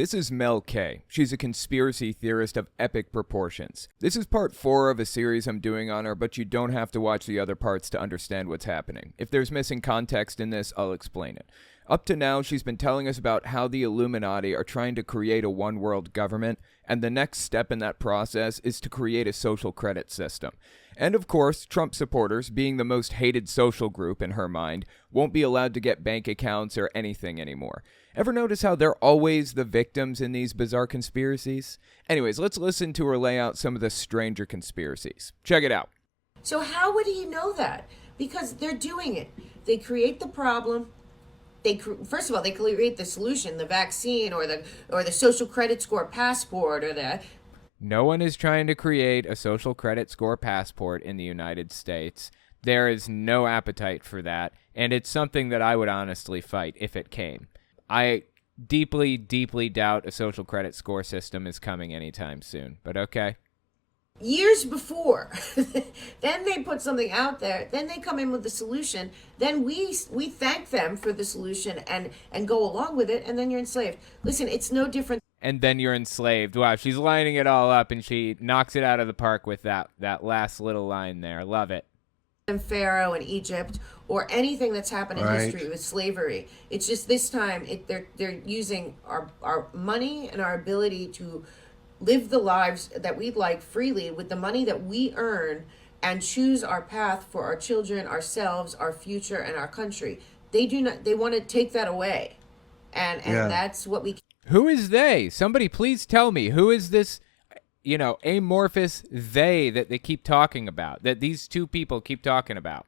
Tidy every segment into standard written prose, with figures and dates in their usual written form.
This is Mel K. She's a conspiracy theorist of epic proportions. This is part 4 of a series I'm doing on her, but you don't have to watch the other parts to understand what's happening. If there's missing context in this, I'll explain it. Up to now, she's been telling us about how the Illuminati are trying to create a one-world government, and the next step in that process is to create a social credit system. And of course, Trump supporters, being the most hated social group in her mind, won't be allowed to get bank accounts or anything anymore. Ever notice how they're always the victims in these bizarre conspiracies? Anyways, let's listen to her lay out some of the stranger conspiracies. Check it out. So how would he know that? Because they're doing it. They create the problem. First of all, they create the solution, the vaccine or the social credit score passport or the... No one is trying to create a social credit score passport in the United States. There is no appetite for that, and it's something that I would honestly fight if it came. I deeply, deeply doubt a social credit score system is coming anytime soon, but okay. Years before, then they put something out there, then they come in with the solution, then we thank them for the solution and go along with it, and then you're enslaved. Listen, it's no different. And then you're enslaved. Wow, she's lining it all up, and she knocks it out of the park with that last little line there. Love it. In Pharaoh and Egypt or anything that's happened in history with slavery. It's just this time they're using our money and our ability to live the lives that we'd like freely with the money that we earn and choose our path for our children, ourselves, our future, and our country. They want to take that away. And that's what we... Who is they? Somebody please tell me. Who is this, amorphous they that they keep talking about, that these two people keep talking about?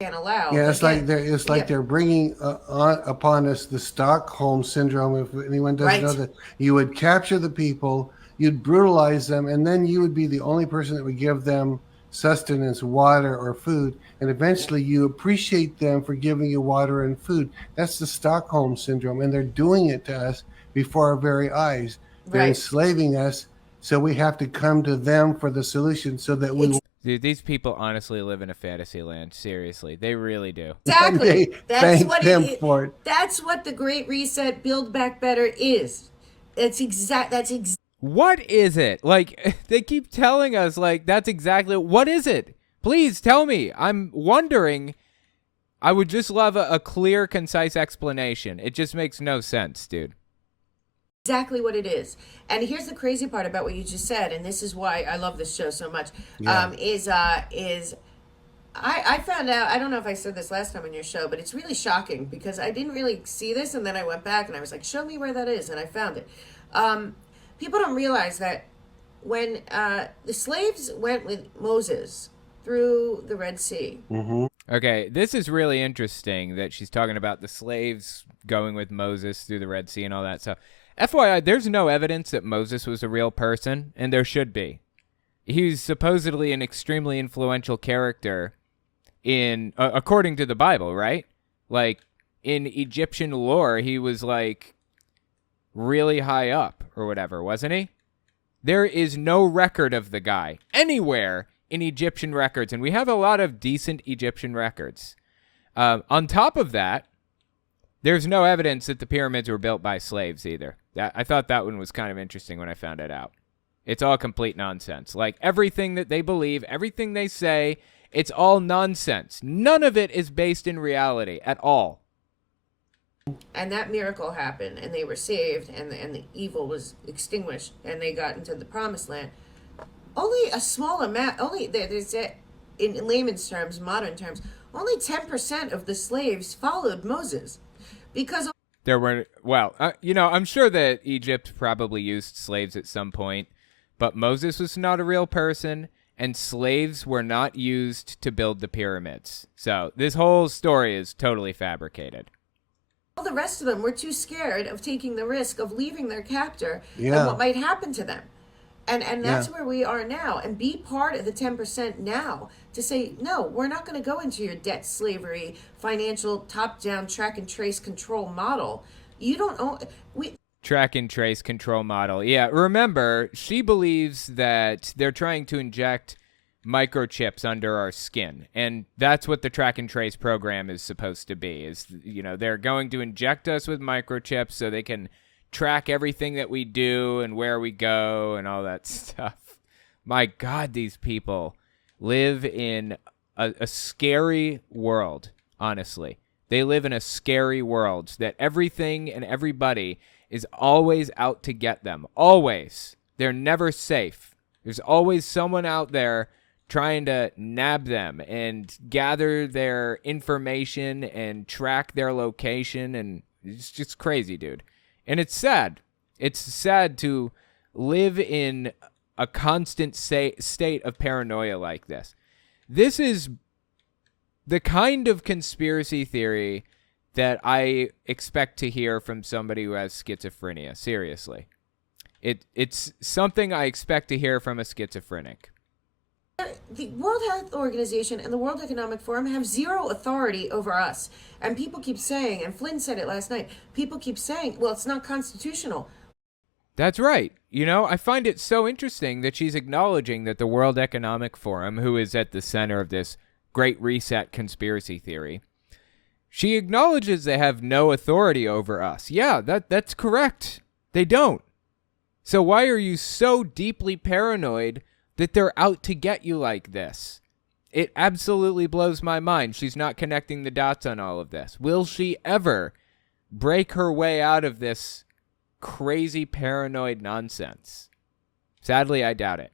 Can't allow. Yeah, it's like they're bringing upon us the Stockholm syndrome. If anyone doesn't know that, you would capture the people, you'd brutalize them, and then you would be the only person that would give them sustenance, water, or food. And eventually you appreciate them for giving you water and food. That's the Stockholm syndrome, and they're doing it to us before our very eyes. They're enslaving us, so we have to come to them for the solution so that we... Dude, these people honestly live in a fantasy land. Seriously, they really do. Exactly. That's what That's what the Great Reset, Build Back Better is. What is it? Like, they keep telling us, like, that's exactly... What is it? Please tell me. I'm wondering. I would just love a clear, concise explanation. It just makes no sense, dude. Exactly what it is. And here's the crazy part about what you just said, and this is why I love this show so much, is I found out, I don't know if I said this last time on your show, but it's really shocking because I didn't really see this, and then I went back and I was like, show me where that is, and I found it. People don't realize that when the slaves went with Moses through the Red Sea. Mm-hmm. Okay, this is really interesting that she's talking about the slaves going with Moses through the Red Sea and all that stuff. FYI, there's no evidence that Moses was a real person, and there should be. He's supposedly an extremely influential character in, according to the Bible, right? Like, in Egyptian lore, he was, like, really high up or whatever, wasn't he? There is no record of the guy anywhere in Egyptian records, and we have a lot of decent Egyptian records. On top of that, there's no evidence that the pyramids were built by slaves either. I thought that one was kind of interesting when I found it out. It's all complete nonsense. Like, everything that they believe, everything they say, it's all nonsense. None of it is based in reality at all. And that miracle happened, and they were saved, and the evil was extinguished, and they got into the promised land. Only a small amount, there's in layman's terms, modern terms, only 10% of the slaves followed Moses. Because there were, I'm sure that Egypt probably used slaves at some point, but Moses was not a real person, and slaves were not used to build the pyramids. So this whole story is totally fabricated. All the rest of them were too scared of taking the risk of leaving their captor and what might happen to them. And that's where we are now. And be part of the 10% now to say, no, we're not going to go into your debt slavery, financial top-down track and trace control model. You don't own... Track and trace control model. Yeah, remember, she believes that they're trying to inject microchips under our skin. And that's what the track and trace program is supposed to be. They're going to inject us with microchips so they can track everything that we do and where we go and all that stuff. My God, these people live in a scary world, honestly. They live in a scary world that everything and everybody is always out to get them. Always. They're never safe. There's always someone out there trying to nab them and gather their information and track their location. And it's just crazy, dude. And it's sad. It's sad to live in a constant state of paranoia like this. This is the kind of conspiracy theory that I expect to hear from somebody who has schizophrenia. Seriously. It's something I expect to hear from a schizophrenic. The World Health Organization and the World Economic Forum have zero authority over us. And people keep saying, and Flynn said it last night, people keep saying, well, it's not constitutional. That's right. You know, I find it so interesting that she's acknowledging that the World Economic Forum, who is at the center of this Great Reset conspiracy theory, she acknowledges they have no authority over us. Yeah, that's correct. They don't. So why are you so deeply paranoid that they're out to get you like this? It absolutely blows my mind. She's not connecting the dots on all of this. Will she ever break her way out of this crazy paranoid nonsense? Sadly, I doubt it.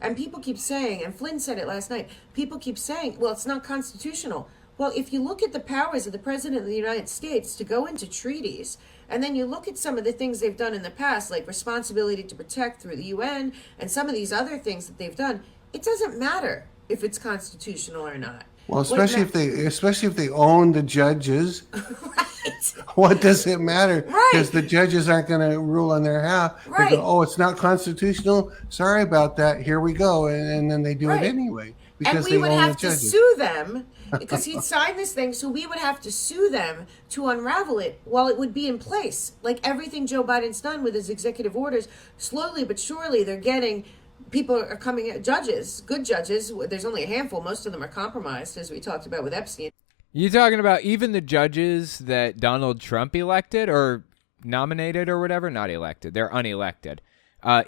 And people keep saying, and Flynn said it last night, people keep saying, well, it's not constitutional. Well, if you look at the powers of the President of the United States to go into treaties, and then you look at some of the things they've done in the past, like responsibility to protect through the UN, and some of these other things that they've done, it doesn't matter if it's constitutional or not. Well, especially if they own the judges. Right. What does it matter? Right. Because the judges aren't going to rule on their behalf. Right. They go, oh, it's not constitutional. Sorry about that. Here we go, and then they do it anyway because and we would they own have the to judges. sue them because he'd signed this thing, so we would have to sue them to unravel it while it would be in place. Like everything Joe Biden's done with his executive orders, slowly but surely they're getting. People are coming at judges, good judges. There's only a handful. Most of them are compromised, as we talked about with Epstein. You talking about even the judges that Donald Trump elected or nominated or whatever? Not elected. They're unelected.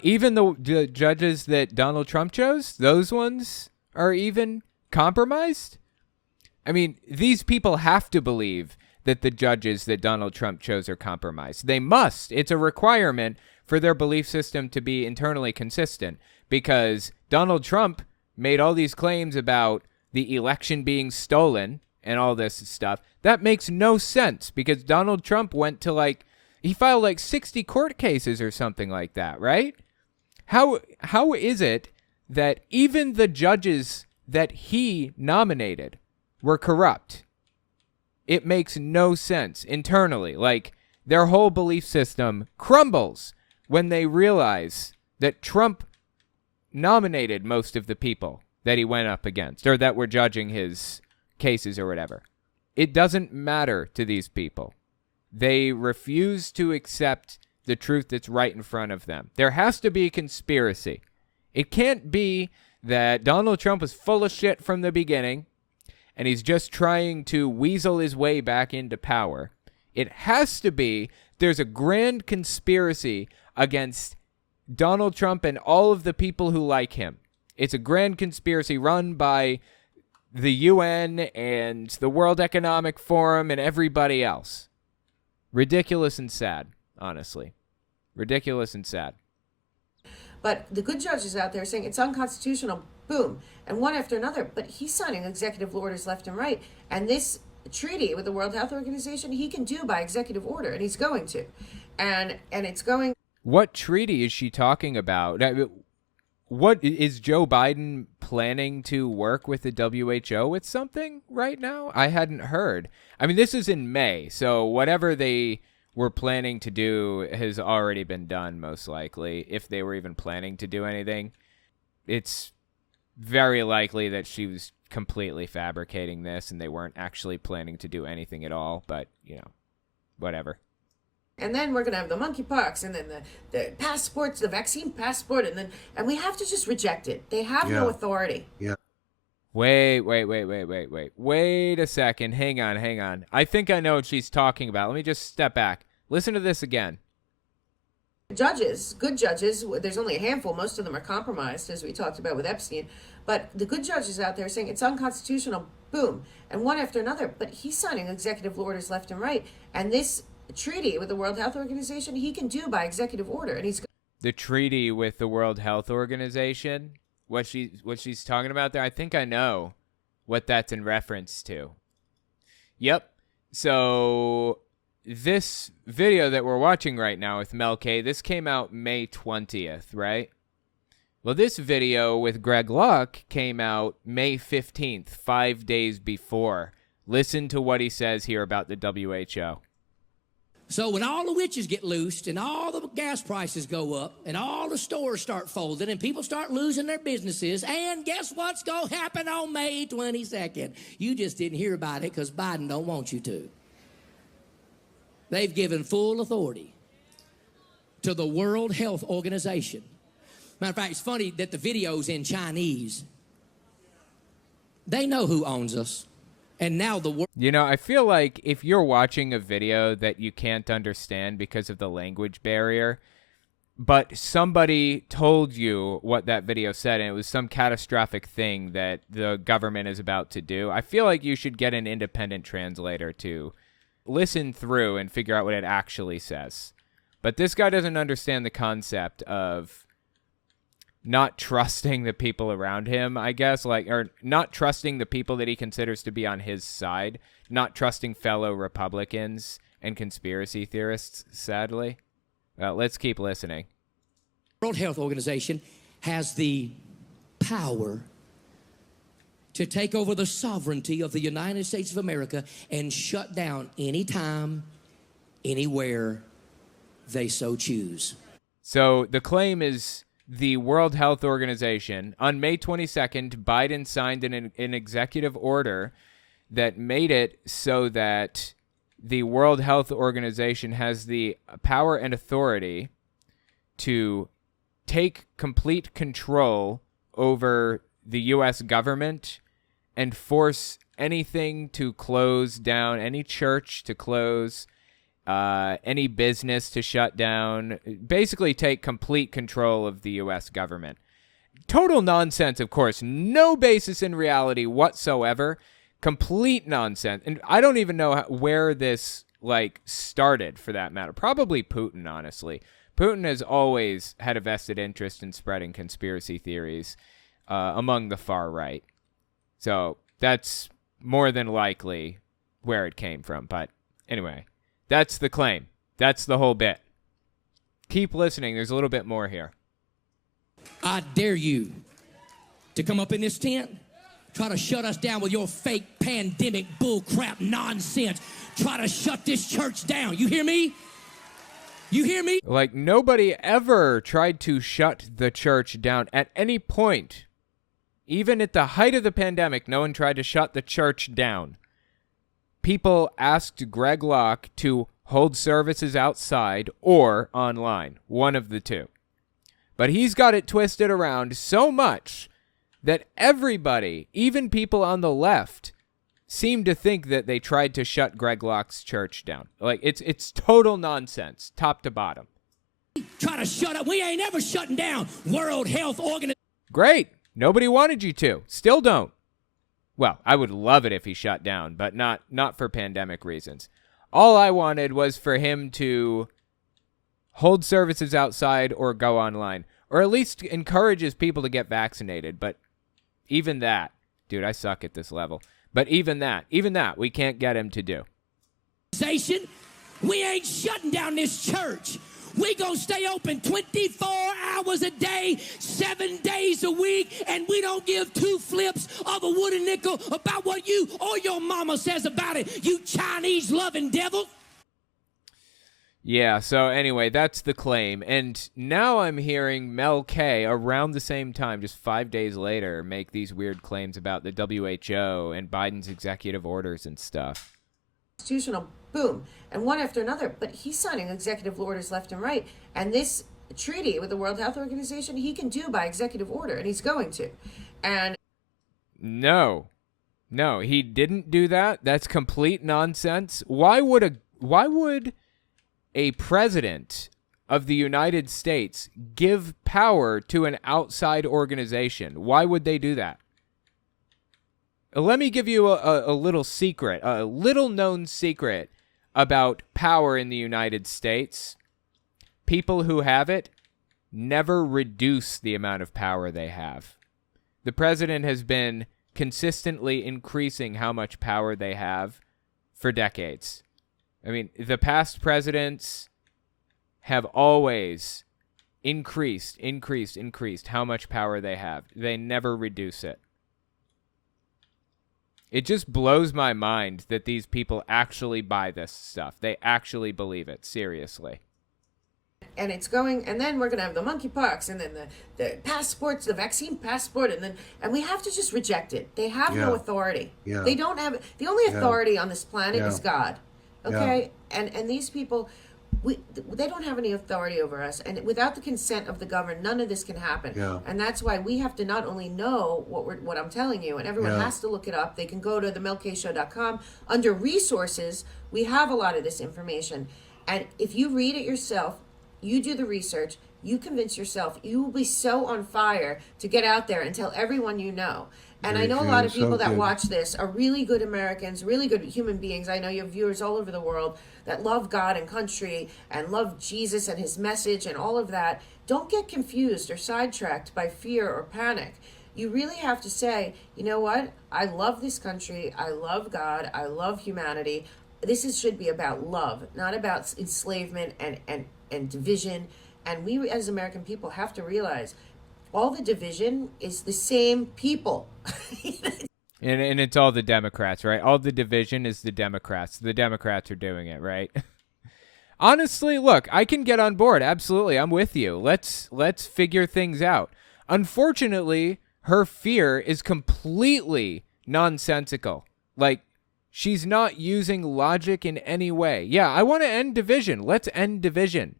Even the judges that Donald Trump chose, those ones are even compromised? I mean, these people have to believe that the judges that Donald Trump chose are compromised. They must. It's a requirement for their belief system to be internally consistent because Donald Trump made all these claims about the election being stolen and all this stuff. That makes no sense because Donald Trump went to he filed 60 court cases or something like that, right? How is it that even the judges that he nominated were corrupt? It makes no sense internally. Their whole belief system crumbles when they realize that Trump nominated most of the people that he went up against or that were judging his cases or whatever. It doesn't matter to these people. They refuse to accept the truth that's right in front of them. There has to be a conspiracy. It can't be that Donald Trump was full of shit from the beginning and he's just trying to weasel his way back into power. It has to be there's a grand conspiracy against Donald Trump and all of the people who like him. It's a grand conspiracy run by the UN and the World Economic Forum and everybody else. Ridiculous and sad, honestly. Ridiculous and sad. But the good judges out there saying it's unconstitutional, boom, and one after another. But he's signing executive orders left and right. And this treaty with the World Health Organization, he can do by executive order, and he's going to. And it's going... What treaty is she talking about? What is Joe Biden planning to work with the WHO with something right now? I hadn't heard. I mean, this is in May, so whatever they were planning to do has already been done, most likely. If they were even planning to do anything, it's very likely that she was completely fabricating this and they weren't actually planning to do anything at all, but, whatever. And then we're going to have the monkeypox and then the passports, the vaccine passport, and we have to just reject it. They have no authority. Yeah. Wait a second. Hang on. I think I know what she's talking about. Let me just step back. Listen to this again. Judges, good judges, there's only a handful. Most of them are compromised, as we talked about with Epstein. But the good judges out there saying it's unconstitutional, boom, and one after another. But he's signing executive orders left and right. And this treaty with the World Health Organization, he can do by executive order. And he's the treaty with the World Health Organization, what she's talking about there, I think I know what that's in reference to. Yep. So this video that we're watching right now with Mel K, this came out May 20th, right? Well, this video with Greg Locke came out May 15th, 5 days before. Listen to what he says here about the WHO. So when all the witches get loosed and all the gas prices go up and all the stores start folding and people start losing their businesses, and guess what's going to happen on May 22nd? You just didn't hear about it because Biden don't want you to. They've given full authority to the World Health Organization. Matter of fact, it's funny that the video's in Chinese. They know who owns us. And now the world. You know, I feel like if you're watching a video that you can't understand because of the language barrier, but somebody told you what that video said and it was some catastrophic thing that the government is about to do, I feel like you should get an independent translator to listen through and figure out what it actually says. But this guy doesn't understand the concept of not trusting the people around him, I guess, or not trusting the people that he considers to be on his side, not trusting fellow Republicans and conspiracy theorists, sadly. Well, let's keep listening. The World Health Organization has the power to take over the sovereignty of the United States of America and shut down anytime, anywhere they so choose. So the claim is the World Health Organization. On May 22nd, Biden signed an executive order that made it so that the World Health Organization has the power and authority to take complete control over the U.S. government and force anything to close down, any church to close, any business to shut down, basically take complete control of the U.S. government. Total nonsense, of course. No basis in reality whatsoever. Complete nonsense. And I don't even know where this, started, for that matter. Probably Putin, honestly. Putin has always had a vested interest in spreading conspiracy theories among the far right. So that's more than likely where it came from. But anyway. That's the claim. That's the whole bit. Keep listening. There's a little bit more here. I dare you to come up in this tent, try to shut us down with your fake pandemic bullcrap nonsense. Try to shut this church down. You hear me? You hear me? Like, nobody ever tried to shut the church down at any point. Even at the height of the pandemic, no one tried to shut the church down. People asked Greg Locke to hold services outside or online, one of the two. But he's got it twisted around so much that everybody, even people on the left, seem to think that they tried to shut Greg Locke's church down. Like, it's total nonsense, top to bottom. Try to shut up. We ain't ever shutting down World Health Organization. Great. Nobody wanted you to. Still don't. Well, I would love it if he shut down, but not for pandemic reasons. All I wanted was for him to hold services outside or go online, or at least encourages people to get vaccinated. But even that, dude, I suck at this level. But even that, we can't get him to do. We ain't shutting down this church. We gonna stay open 24 hours a day, 7 days a week, and we don't give two flips of a wooden nickel about what you or your mama says about it, you Chinese-loving devil. Yeah, so anyway, that's the claim. And now I'm hearing Mel K around the same time, just 5 days later, make these weird claims about the WHO and Biden's executive orders and stuff. Constitutional, boom, and one after another. But he's signing executive orders left and right. And this treaty with the World Health Organization, he can do by executive order, and he's going to. And no, he didn't do that. That's complete nonsense. Why would a president of the United States give power to an outside organization? Why would they do that? Let me give you a little secret, a little known secret about power in the United States. People who have it never reduce the amount of power they have. The president has been consistently increasing how much power they have for decades. I mean, the past presidents have always increased how much power they have. They never reduce it. It just blows my mind that these people actually buy this stuff. They actually believe it, seriously. And it's going, and then we're going to have the monkeypox, and then the passports, the vaccine passport, and we have to just reject it. They have no authority. Yeah. They don't have, the only authority on this planet is God. Okay? Yeah. And these people, they don't have any authority over us, and without the consent of the governed, none of this can happen. Yeah. And that's why we have to not only know what I'm telling you, and everyone has to look it up. They can go to themelkshow.com. Under resources, we have a lot of this information. And if you read it yourself, you do the research, you convince yourself, you will be so on fire to get out there and tell everyone you know. And I know a lot of people that watch this are really good Americans, really good human beings. I know you have viewers all over the world that love God and country and love Jesus and his message and all of that. Don't get confused or sidetracked by fear or panic. You really have to say, you know what? I love this country. I love God. I love humanity. This should be about love, not about enslavement and division. And we as American people have to realize all the division is the same people. And it's all the Democrats, right? All the division is the Democrats. The Democrats are doing it, right? Honestly, look, I can get on board. Absolutely. I'm with you. Let's figure things out. Unfortunately, her fear is completely nonsensical. Like, she's not using logic in any way. Yeah, I want to end division. Let's end division.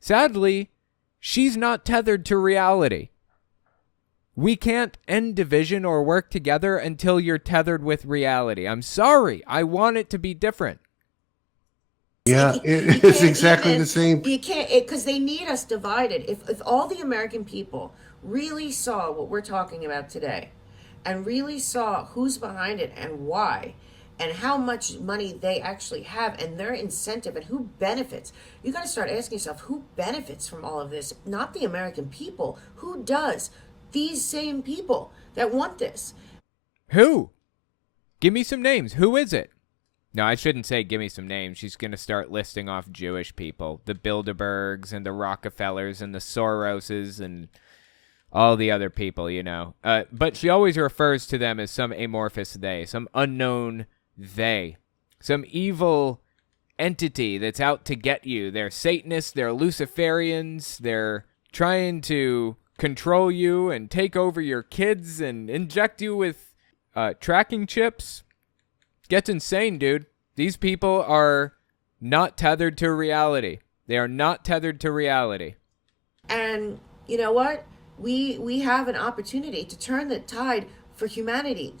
Sadly, she's not tethered to reality. We can't end division or work together until you're tethered with reality. I'm sorry. I want it to be different. Yeah, it's exactly the same. You can't, because they need us divided. If all the American people really saw what we're talking about today and really saw who's behind it and why, and how much money they actually have and their incentive and who benefits. You got to start asking yourself, who benefits from all of this? Not the American people. Who does? These same people that want this. Who? Give me some names. Who is it? No, I shouldn't say give me some names. She's going to start listing off Jewish people. The Bilderbergs and the Rockefellers and the Soroses and all the other people, you know. But she always refers to them as some amorphous they, some unknown they, some evil entity that's out to get you. They're Satanists, they're Luciferians, they're trying to control you and take over your kids and inject you with tracking chips. Gets insane, dude. These people are not tethered to reality. They are not tethered to reality. And you know what? We have an opportunity to turn the tide for humanity.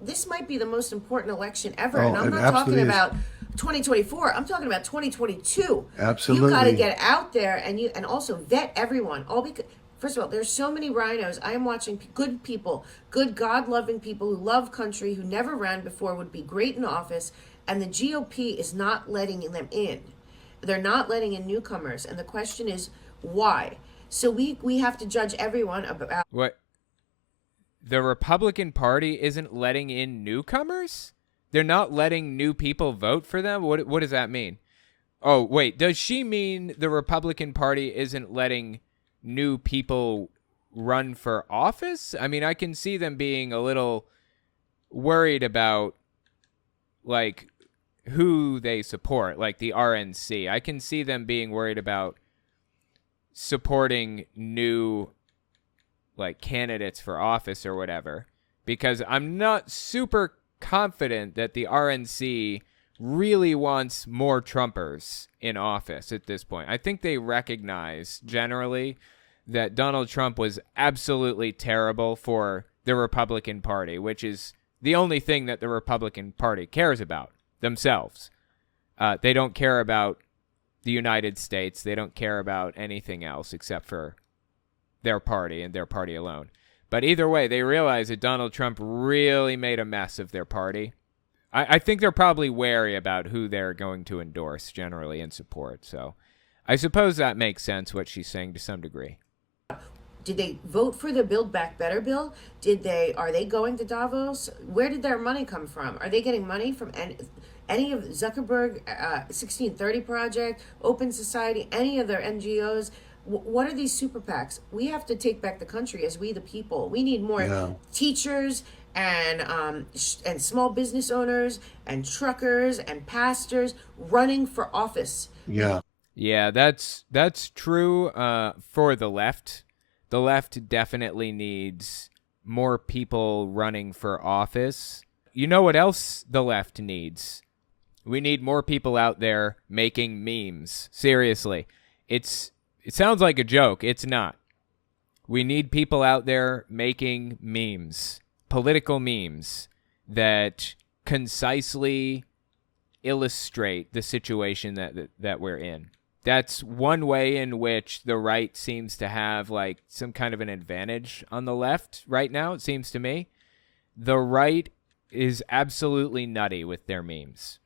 This might be the most important election ever. And I'm not talking about 2024. I'm talking about 2022. Absolutely. You got to get out there and also vet everyone. All because, first of all, there's so many rhinos. I am watching good people, good God-loving people who love country, who never ran before, would be great in office, and the GOP is not letting them in. They're not letting in newcomers, and the question is why? So we have to judge everyone about what? The Republican Party isn't letting in newcomers? They're not letting new people vote for them? What does that mean? Oh, wait, does she mean the Republican Party isn't letting new people run for office? I mean, I can see them being a little worried about, like, who they support, like the RNC. I can see them being worried about supporting new, like, candidates for office or whatever, because I'm not super confident that the RNC really wants more Trumpers in office at this point. I think they recognize generally that Donald Trump was absolutely terrible for the Republican Party, which is the only thing that the Republican Party cares about themselves. They don't care about the United States. They don't care about anything else except for their party and their party alone. But either way, they realize that Donald Trump really made a mess of their party. I think they're probably wary about who they're going to endorse generally and support. So I suppose that makes sense, what she's saying to some degree. Did they vote for the Build Back Better bill? Are they going to Davos? Where did their money come from? Are they getting money from any of Zuckerberg, 1630 Project, Open Society, any of their NGOs? What are these super PACs? We have to take back the country as we the people. We need more teachers and small business owners and truckers and pastors running for office. Yeah, that's true for the left. The left definitely needs more people running for office. You know what else the left needs? We need more people out there making memes. Seriously. It sounds like a joke. It's not. We need people out there making memes, political memes that concisely illustrate the situation that we're in. That's one way in which the right seems to have like some kind of an advantage on the left right now, it seems to me. The right is absolutely nutty with their memes.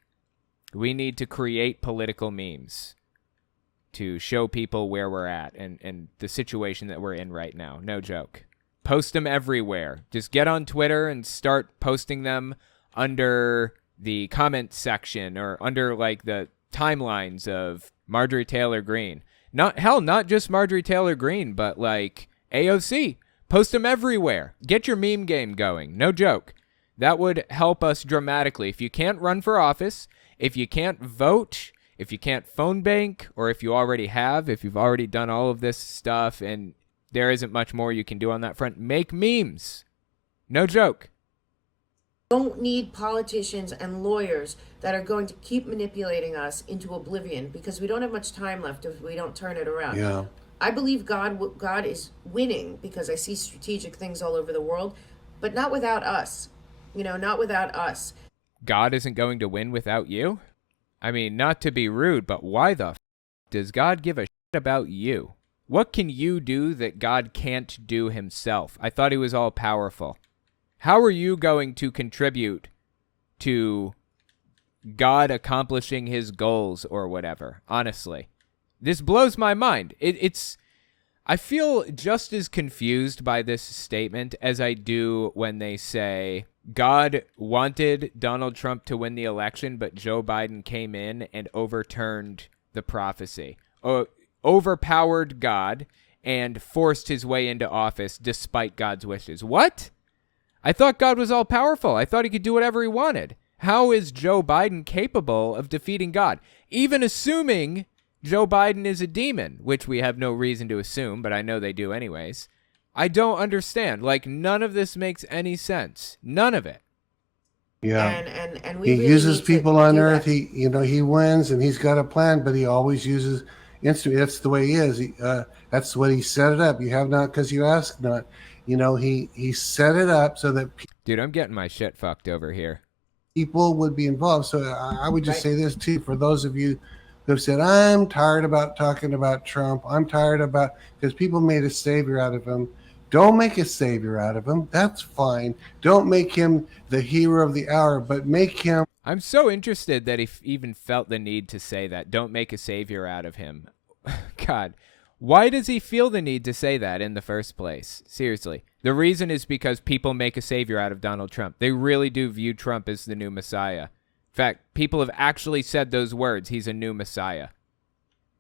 We need to create political memes to show people where we're at and the situation that we're in right now. No joke. Post them everywhere. Just get on Twitter and start posting them under the comment section or under like the timelines of Marjorie Taylor Greene. Not just Marjorie Taylor Greene, but like AOC. Post them everywhere. Get your meme game going. No joke. That would help us dramatically. If you can't run for office, if you can't vote, if you can't phone bank, or if you already have, if you've already done all of this stuff and there isn't much more you can do on that front, make memes. No joke. Don't need politicians and lawyers that are going to keep manipulating us into oblivion because we don't have much time left if we don't turn it around. I believe God is winning because I see strategic things all over the world, but not without us. Not without us. God isn't going to win without you? I mean, not to be rude, but why the does God give a shit about you? What can you do that God can't do himself? I thought he was all powerful. How are you going to contribute to God accomplishing his goals or whatever? Honestly, this blows my mind. I feel just as confused by this statement as I do when they say God wanted Donald Trump to win the election, but Joe Biden came in and overturned the prophecy, overpowered God and forced his way into office despite God's wishes. What? I thought God was all powerful. I thought he could do whatever he wanted. How is Joe Biden capable of defeating God? Even assuming Joe Biden is a demon, which we have no reason to assume, but I know they do anyways. I don't understand. Like, none of this makes any sense. None of it. Yeah. And we he really uses need people to on do earth. that. He wins and he's got a plan, but he always uses instruments. That's the way he is. That's what he set it up. You have not because you ask not. He set it up so that Dude, I'm getting my shit fucked over here. People would be involved. So I would just say this too, for those of you who have said, I'm tired about talking about Trump. I'm tired about, because people made a savior out of him. Don't make a savior out of him. That's fine. Don't make him the hero of the hour, but make him. I'm so interested that he even felt the need to say that. Don't make a savior out of him. God, why does he feel the need to say that in the first place? Seriously. The reason is because people make a savior out of Donald Trump. They really do view Trump as the new Messiah. In fact, people have actually said those words. He's a new Messiah.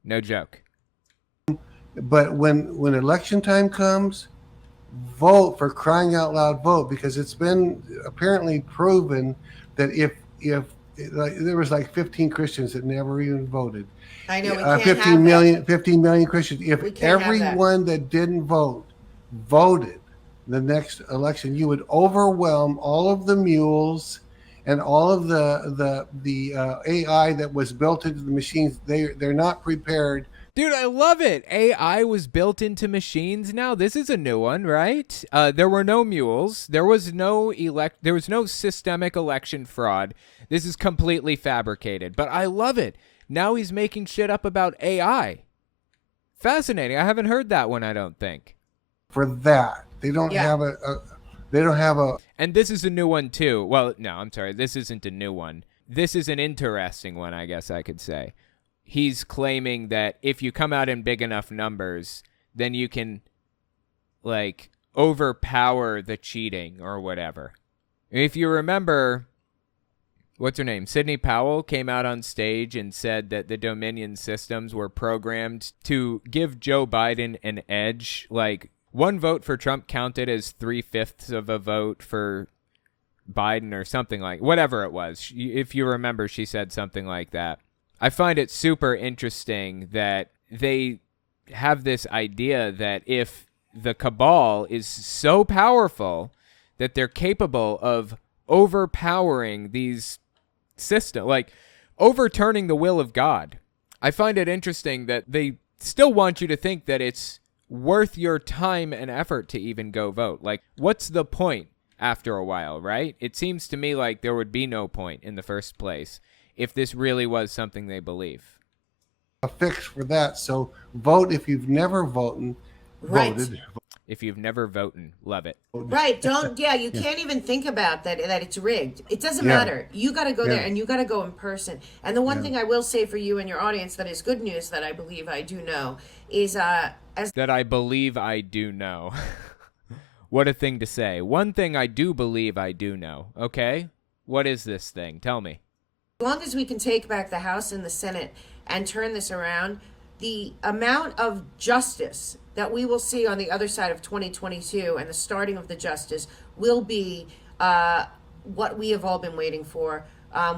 No joke. But when election time comes, vote, for crying out loud, vote, because it's been apparently proven that if there was like 15 Christians that never even voted. I know we can't 15 million Christians. If everyone that didn't vote voted the next election, you would overwhelm all of the mules and all of the AI that was built into the machines. They're not prepared. Dude, I love it. AI was built into machines now. This is a new one, right? There were no mules. There was no systemic election fraud. This is completely fabricated. But I love it Now he's making shit up about AI. Fascinating. I haven't heard that one, I don't think. For that. They don't have they don't have a... And this is a new one, too. Well, no, I'm sorry. This isn't a new one. This is an interesting one, I guess I could say. He's claiming that if you come out in big enough numbers, then you can, like, overpower the cheating or whatever. If you remember, what's her name? Sidney Powell came out on stage and said that the Dominion systems were programmed to give Joe Biden an edge. Like, one vote for Trump counted as 3/5 of a vote for Biden or something like, whatever it was. If you remember, she said something like that. I find it super interesting that they have this idea that if the cabal is so powerful that they're capable of overpowering these systems, like overturning the will of God. I find it interesting that they still want you to think that it's worth your time and effort to even go vote. Like, what's the point after a while, right? It seems to me like there would be no point in the first place if this really was something they believe. A fix for that. So vote if you've never voted. If you've never voted, love it. Right. You can't even think about that it's rigged. It doesn't matter. You got to go there, and you got to go in person. And the one thing I will say for you and your audience that is good news that I believe I do know is that I believe I do know. What a thing to say. One thing I do believe I do know. Okay? What is this thing? Tell me. As long as we can take back the House and the Senate and turn this around, the amount of justice that we will see on the other side of 2022 and the starting of the justice will be what we have all been waiting for.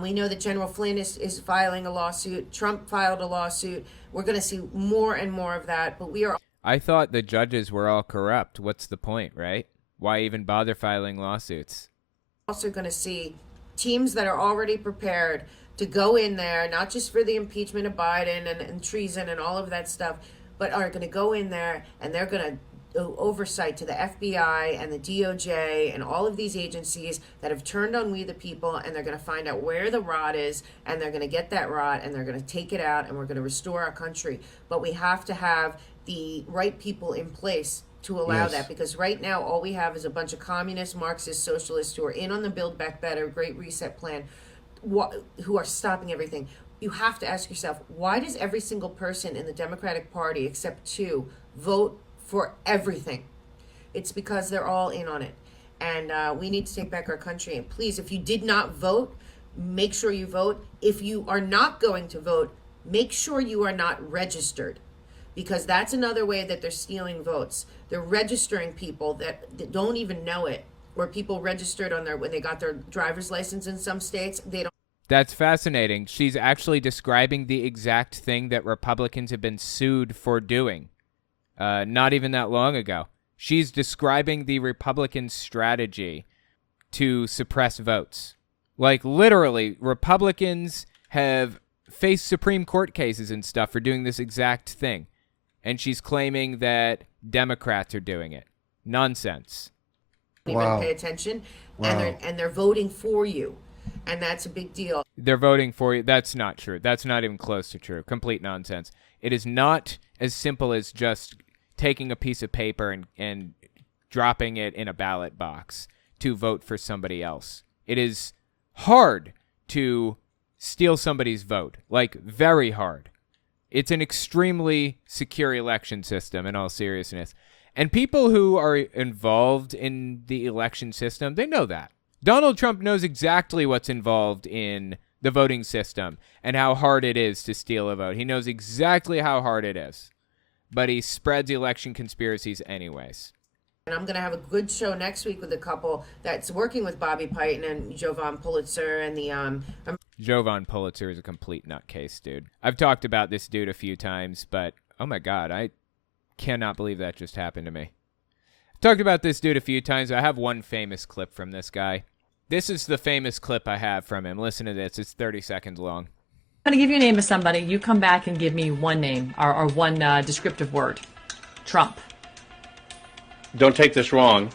We know that General Flynn is filing a lawsuit. Trump filed a lawsuit. We're going to see more and more of that. But we are... I thought the judges were all corrupt. What's the point, right? Why even bother filing lawsuits? Also going to see teams that are already prepared to go in there, not just for the impeachment of Biden and treason and all of that stuff, but are going to go in there and they're going to do oversight to the FBI and the DOJ and all of these agencies that have turned on we the people, and they're going to find out where the rot is, and they're going to get that rot and they're going to take it out, and we're going to restore our country. But we have to have the right people in place to allow that, because right now all we have is a bunch of communist, Marxist, socialists who are in on the Build Back Better, Great Reset plan, who are stopping everything. You have to ask yourself, why does every single person in the Democratic Party, except two, vote for everything? It's because they're all in on it. And we need to take back our country. And please, if you did not vote, make sure you vote. If you are not going to vote, make sure you are not registered, because that's another way that they're stealing votes. They're registering people that don't even know it, or people registered on when they got their driver's license in some states. They don't. That's fascinating. She's actually describing the exact thing that Republicans have been sued for doing. Not even that long ago. She's describing the Republican strategy to suppress votes. Like, literally, Republicans have faced Supreme Court cases and stuff for doing this exact thing. And she's claiming that Democrats are doing it. Nonsense. Even pay attention, and they're voting for you. And that's a big deal. They're voting for you. That's not true. That's not even close to true. Complete nonsense. It is not as simple as just taking a piece of paper and dropping it in a ballot box to vote for somebody else. It is hard to steal somebody's vote. Like, very hard. It's an extremely secure election system, in all seriousness. And people who are involved in the election system, they know that. Donald Trump knows exactly what's involved in the voting system and how hard it is to steal a vote. He knows exactly how hard it is. But he spreads election conspiracies anyways. And I'm going to have a good show next week with a couple that's working with Bobby Piton and Jovan Pulitzer and the... Jovan Pulitzer is a complete nutcase, dude. I've talked about this dude a few times, but oh my God, I cannot believe that just happened to me. I've talked about this dude a few times. I have one famous clip from this guy. This is the famous clip I have from him. Listen to this. It's 30 seconds long. I'm going to give you a name of somebody. You come back and give me one name or one descriptive word. Trump. Don't take this wrong,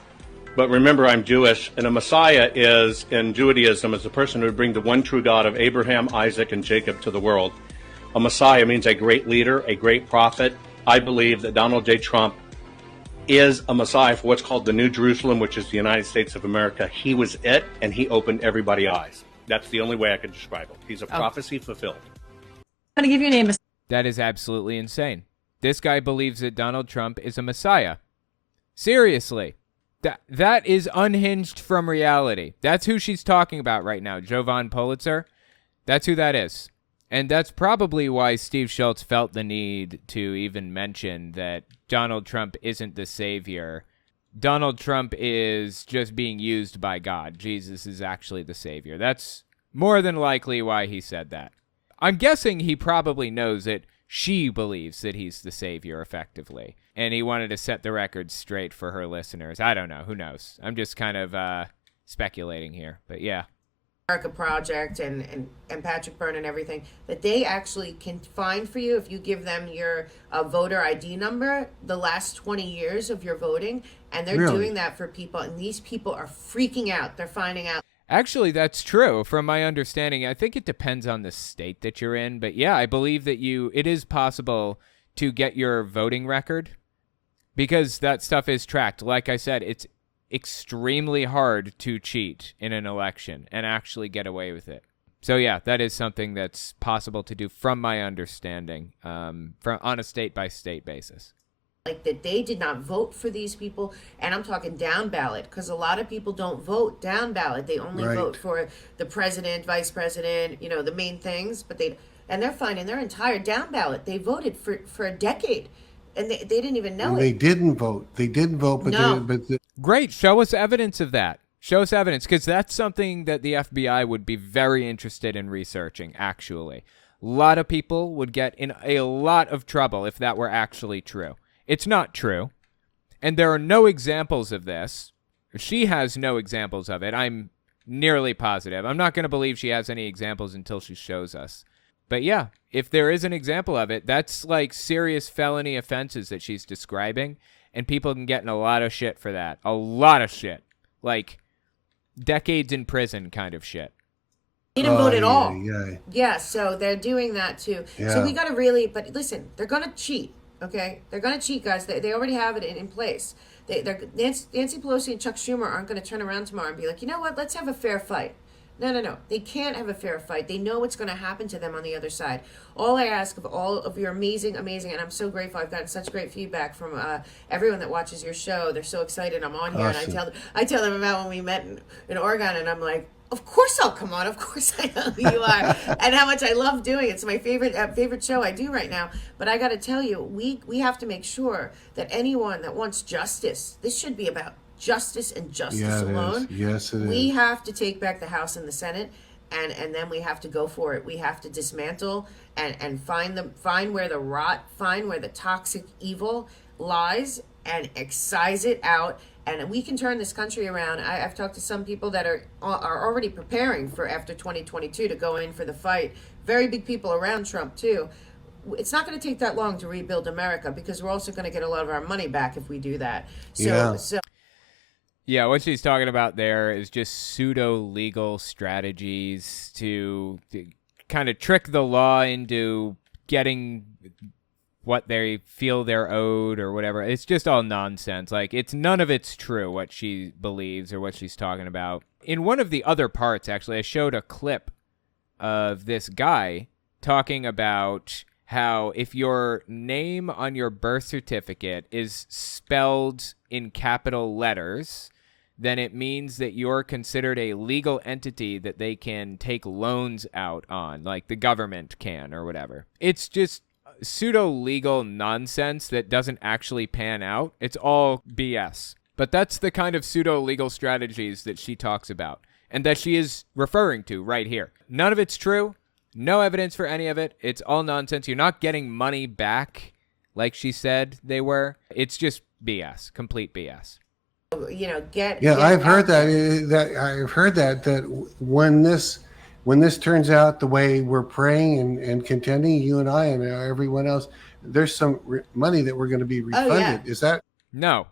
but remember I'm Jewish, and a Messiah is, in Judaism, is the person who would bring the one true God of Abraham, Isaac, and Jacob to the world. A Messiah means a great leader, a great prophet. I believe that Donald J. Trump is a Messiah for what's called the New Jerusalem, which is the United States of America. He was it, and he opened everybody's eyes. That's the only way I could describe it. He's a prophecy fulfilled. I'm going to give you a name. That is absolutely insane. This guy believes that Donald Trump is a Messiah. Seriously. That is unhinged from reality. That's who she's talking about right now, Jovan Pulitzer. That's who that is. And that's probably why Steve Schultz felt the need to even mention that Donald Trump isn't the savior. Donald Trump is just being used by God. Jesus is actually the savior. That's more than likely why he said that. I'm guessing he probably knows that she believes that he's the savior effectively. And he wanted to set the record straight for her listeners. I don't know. Who knows? I'm just kind of speculating here. But yeah. America Project and Patrick Byrne and everything, that they actually can find for you if you give them your voter ID number, the last 20 years of your voting, and they're doing that for people, and these people are freaking out. They're finding out. Actually, that's true. From my understanding, I think it depends on the state that you're in, but yeah, I believe that it is possible to get your voting record because that stuff is tracked. Like I said, it's extremely hard to cheat in an election and actually get away with it. So yeah, that is something that's possible to do from my understanding, on a state-by-state basis. Like that they did not vote for these people, and I'm talking down ballot, because a lot of people don't vote down ballot. They only vote for the president, vice president, the main things, but they're finding their entire down ballot. They voted for a decade. And they didn't even know it. They didn't vote. But no. Great. Show us evidence of that. Show us evidence, because that's something that the FBI would be very interested in researching, actually. A lot of people would get in a lot of trouble if that were actually true. It's not true. And there are no examples of this. She has no examples of it. I'm nearly positive. I'm not going to believe she has any examples until she shows us. But yeah, if there is an example of it, that's like serious felony offenses that she's describing, and people can get in a lot of shit for that. A lot of shit. Like decades in prison kind of shit. They didn't vote at all. Yeah, so they're doing that too. Yeah. So we got to but listen, they're going to cheat, okay? They're going to cheat, guys. They already have it in place. Nancy Pelosi and Chuck Schumer aren't going to turn around tomorrow and be like, you know what, let's have a fair fight. No. They can't have a fair fight. They know what's going to happen to them on the other side. All I ask of all of your amazing, and I'm so grateful. I've gotten such great feedback from everyone that watches your show. They're so excited I'm on here. Awesome. And I tell them about when we met in Oregon, and I'm like, of course I'll come on. Of course I know who you are and how much I love doing it. It's my favorite show I do right now. But I got to tell you, we have to make sure that anyone that wants justice, this should be about justice and justice alone. Yes, it is. We have to take back the House and the Senate, and then we have to go for it. We have to dismantle and find where the rot, find where the toxic evil lies, and excise it out. And we can turn this country around. I've talked to some people that are already preparing for after 2022 to go in for the fight. Very big people around Trump too. It's not going to take that long to rebuild America, because we're also going to get a lot of our money back if we do that. Yeah, what she's talking about there is just pseudo-legal strategies to kind of trick the law into getting what they feel they're owed or whatever. It's just all nonsense. Like, none of it's true, what she believes or what she's talking about. In one of the other parts, actually, I showed a clip of this guy talking about how if your name on your birth certificate is spelled in capital letters, then it means that you're considered a legal entity that they can take loans out on, like the government can or whatever. It's just pseudo-legal nonsense that doesn't actually pan out. It's all BS. But that's the kind of pseudo-legal strategies that she talks about and that she is referring to right here. None of it's true. No evidence for any of it. It's all nonsense. You're not getting money back like she said they were. It's just BS. Complete BS. I've heard that when this turns out the way we're praying and contending, you and I and everyone else, there's some money that we're going to be refunded. Is that? No.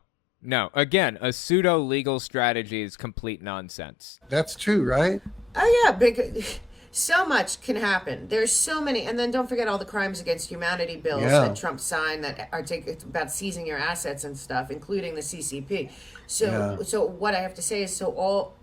Again, a pseudo-legal strategy is complete nonsense. That's true, right? Oh yeah, So much can happen. There's so many, and then don't forget all the crimes against humanity bills that Trump signed that are about seizing your assets and stuff, including the CCP. So what I have to say is, all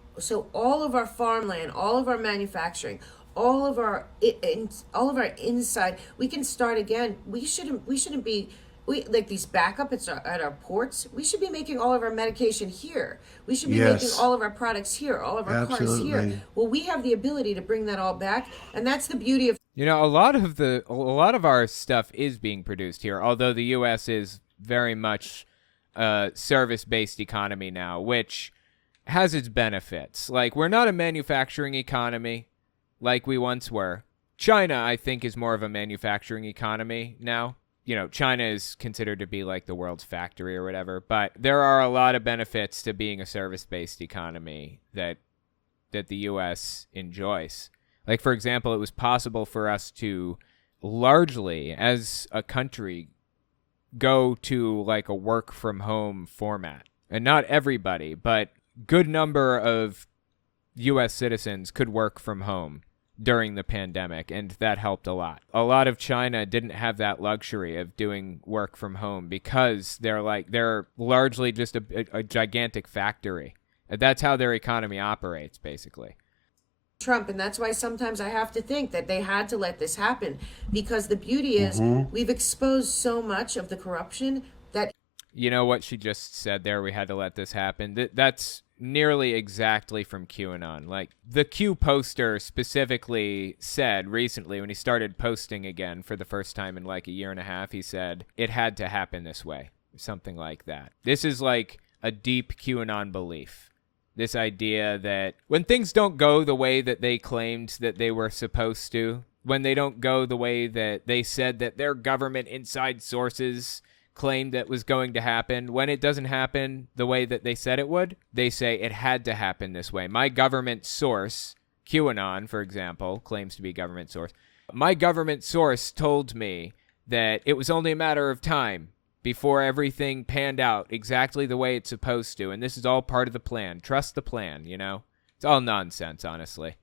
of our farmland, all of our manufacturing, all of our inside, we can start again. We shouldn't be. Like these backup at our ports, we should be making all of our medication here. We should be making all of our products here, all of our cars here. Well, we have the ability to bring that all back, and that's the beauty of. You know, a lot of our stuff is being produced here, although the U.S. is very much a service-based economy now, which has its benefits. Like, we're not a manufacturing economy like we once were. China, I think, is more of a manufacturing economy now. You know, China is considered to be like the world's factory or whatever, but there are a lot of benefits to being a service-based economy that the U.S. enjoys. Like, for example, it was possible for us to largely, as a country, go to like a work-from-home format. And not everybody, but good number of U.S. citizens could work from home during the pandemic, and that helped a lot. A lot of China didn't have that luxury of doing work from home because they're largely just a gigantic factory. That's how their economy operates, basically. Trump, and that's why sometimes I have to think that they had to let this happen, because the beauty is we've exposed so much of the corruption that. You know what she just said there? We had to let this happen. That's nearly exactly from QAnon. Like, the Q poster specifically said recently, when he started posting again for the first time in like a year and a half, he said it had to happen this way, something like that. This is like a deep QAnon belief. This idea that when things don't go the way that they claimed that they were supposed to, when they don't go the way that they said that their government inside sources claimed that was going to happen, when it doesn't happen the way that they said it would, they say it had to happen this way. My government source, QAnon, for example, claims to be government source. My government source told me that it was only a matter of time before everything panned out exactly the way it's supposed to, and this is all part of the plan. Trust the plan, you know? It's all nonsense, honestly.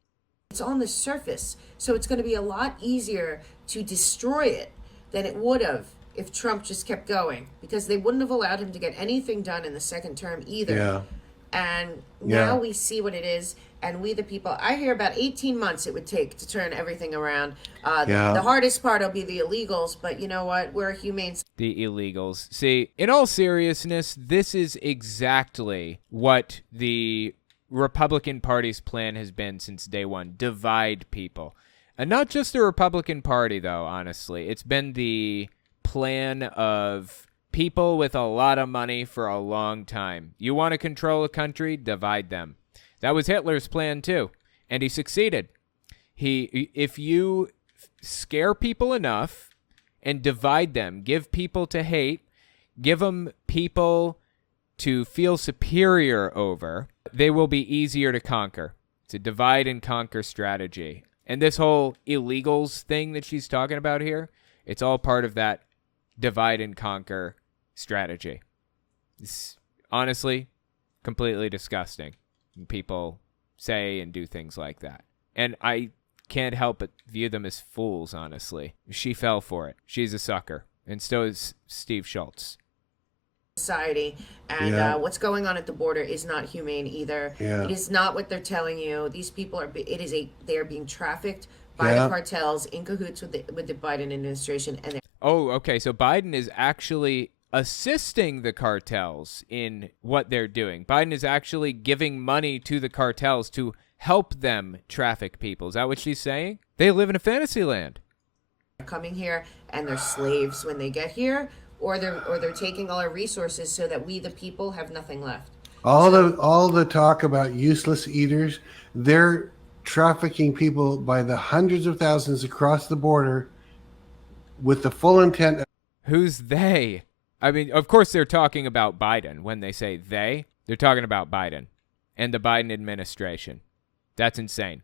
It's on the surface, so it's going to be a lot easier to destroy it than it would have if Trump just kept going, because they wouldn't have allowed him to get anything done in the second term either. Yeah. And now we see what it is, and we the people, I hear about 18 months it would take to turn everything around. The hardest part will be the illegals, but you know what? We're humane. The illegals. See, in all seriousness, this is exactly what the Republican Party's plan has been since day one. Divide people. And not just the Republican Party, though, honestly. It's been the plan of people with a lot of money for a long time. You want to control a country? Divide them. That was Hitler's plan, too. And he succeeded. If you scare people enough and divide them, give people to hate, give them people to feel superior over, they will be easier to conquer. It's a divide and conquer strategy. And this whole illegals thing that she's talking about here, it's all part of that divide and conquer strategy. It's honestly completely disgusting when people say and do things like that. And I can't help but view them as fools, honestly. She fell for it. She's a sucker. And so is Steve Schultz. Society, and what's going on at the border is not humane either. It is not what they're telling you. These people are they are being trafficked by the cartels in cahoots with the Biden administration. And okay, so Biden is actually assisting the cartels in what they're doing. Biden is actually giving money to the cartels to help them traffic people. Is that what she's saying? They live in a fantasy land. They're coming here and they're slaves when they get here, or they're taking all our resources so that we the people have nothing left. All the talk about useless eaters, they're trafficking people by the hundreds of thousands across the border with the full intent. Who's they? I mean, of course they're talking about Biden. When they say they're talking about Biden and the Biden administration. That's insane.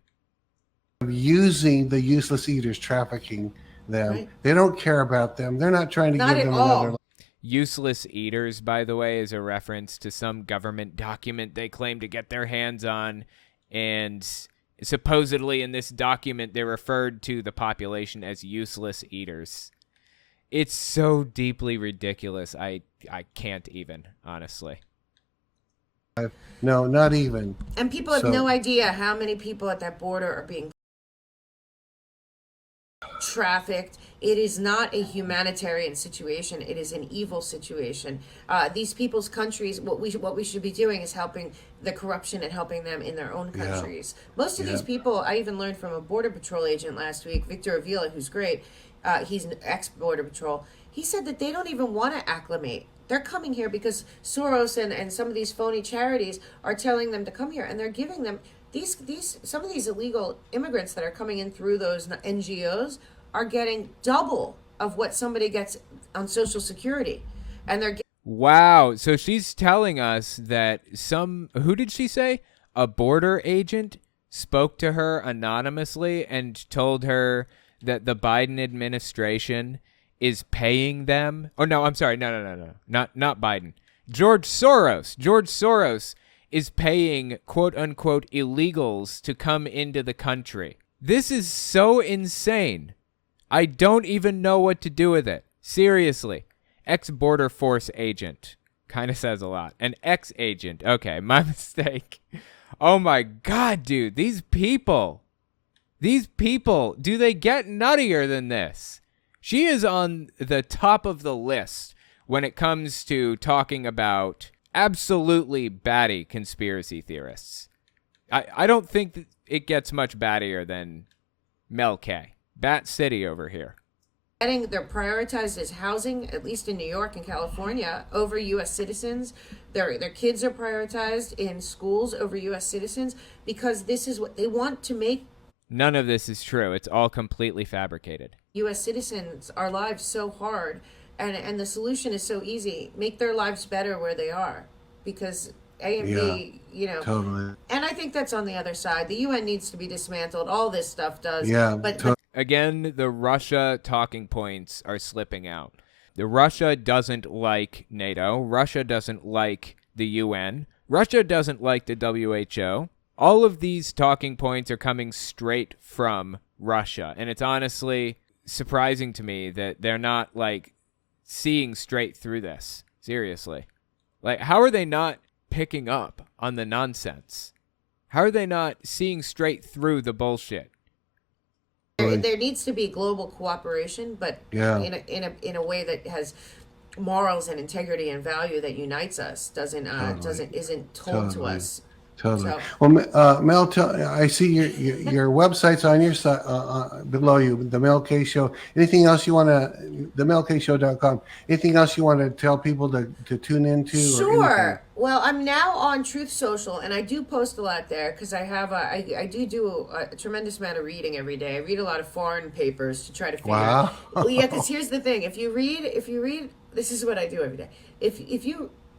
Using the useless eaters, trafficking them. Right. They don't care about them. They're not trying to give them another. Useless eaters, by the way, is a reference to some government document they claim to get their hands on, and supposedly in this document, they referred to the population as useless eaters. It's so deeply ridiculous. I can't even, honestly. No, not even. And people have no idea how many people at that border are being trafficked. It is not a humanitarian situation. It is an evil situation. These people's countries, what we should be doing is helping the corruption and helping them in their own countries. Most of these people, I even learned from a Border Patrol agent last week, Victor Avila, who's great. He's an ex-Border Patrol. He said that they don't even want to acclimate. They're coming here because Soros and some of these phony charities are telling them to come here, and they're giving them some of these illegal immigrants that are coming in through those NGOs are getting double of what somebody gets on Social Security, and they're wow. So she's telling us that who did she say? A border agent spoke to her anonymously and told her that the Biden administration is paying them. Oh, no, I'm sorry. No. Not Biden. George Soros. George Soros is paying quote unquote illegals to come into the country. This is so insane. I don't even know what to do with it. Seriously. Ex-border force agent. Kind of says a lot. An ex-agent. Okay, my mistake. Oh my God, dude. These people, do they get nuttier than this? She is on the top of the list when it comes to talking about absolutely batty conspiracy theorists. I don't think that it gets much battier than Mel K. Bat City over here. They're prioritized as housing, at least in New York and California, over U.S. citizens. Their kids are prioritized in schools over U.S. citizens because this is what they want to make. None of this is true. It's all completely fabricated. U.S. citizens, our lives so hard, and the solution is so easy. Make their lives better where they are, because A and B, totally. And I think that's on the other side. The UN needs to be dismantled. All this stuff does. Yeah, but again, the Russia talking points are slipping out. The Russia doesn't like NATO. Russia doesn't like the UN. Russia doesn't like the WHO. All of these talking points are coming straight from Russia, and it's honestly surprising to me that they're not seeing straight through this. Seriously. How are they not picking up on the nonsense? How are they not seeing straight through the bullshit? There needs to be global cooperation, but in a way that has morals and integrity and value that unites us, isn't told to us. Totally. So, well, Mel, I see your website's on your side below you. The Mel K Show. Anything else you want to? TheMelKShow.com. Anything else you want to tell people to tune into? Sure. Well, I'm now on Truth Social, and I do post a lot there because I have I do a tremendous amount of reading every day. I read a lot of foreign papers to try to figure out. Well, yeah, because here's the thing: if you read, this is what I do every day.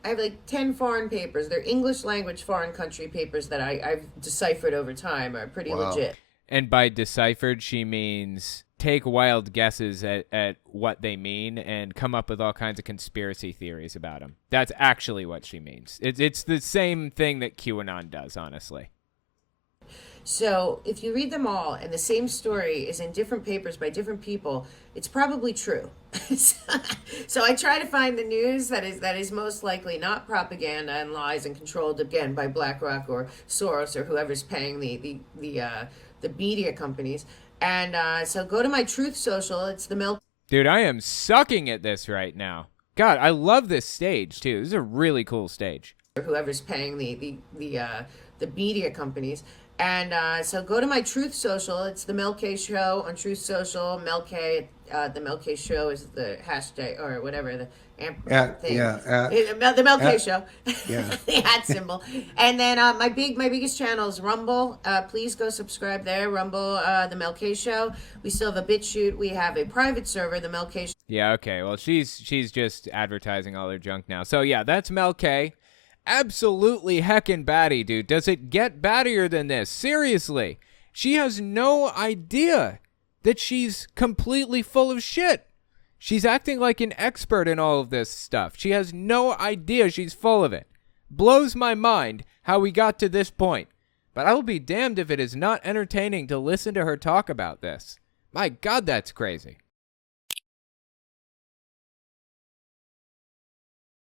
I have 10 foreign papers. They're English language foreign country papers that I've deciphered over time, are pretty legit. And by deciphered, she means take wild guesses at what they mean and come up with all kinds of conspiracy theories about them. That's actually what she means. It's the same thing that QAnon does, honestly. So if you read them all and the same story is in different papers by different people, it's probably true. So I try to find the news that is most likely not propaganda and lies and controlled again by BlackRock or Soros or whoever's paying the media companies. And so go to my Truth Social. It's the Mel. Dude, I am sucking at this right now. God, I love this stage too. This is a really cool stage. Or whoever's paying the media companies. And so go to my Truth Social. It's the Mel K Show on Truth Social. Mel K, the Mel K Show is the hashtag or whatever the thing. The Mel K Show. Yeah. The @ symbol. And then my biggest channel is Rumble. Please go subscribe there. Rumble, the Mel K Show. We still have a BitChute. We have a private server, the Mel K Show. Yeah. Okay. Well, she's just advertising all her junk now. So yeah, that's Mel K. Absolutely heckin' batty, dude. Does it get battier than this? Seriously. She has no idea that she's completely full of shit. She's acting like an expert in all of this stuff. She has no idea she's full of it. Blows my mind how we got to this point. But I will be damned if it is not entertaining to listen to her talk about this. My God, that's crazy.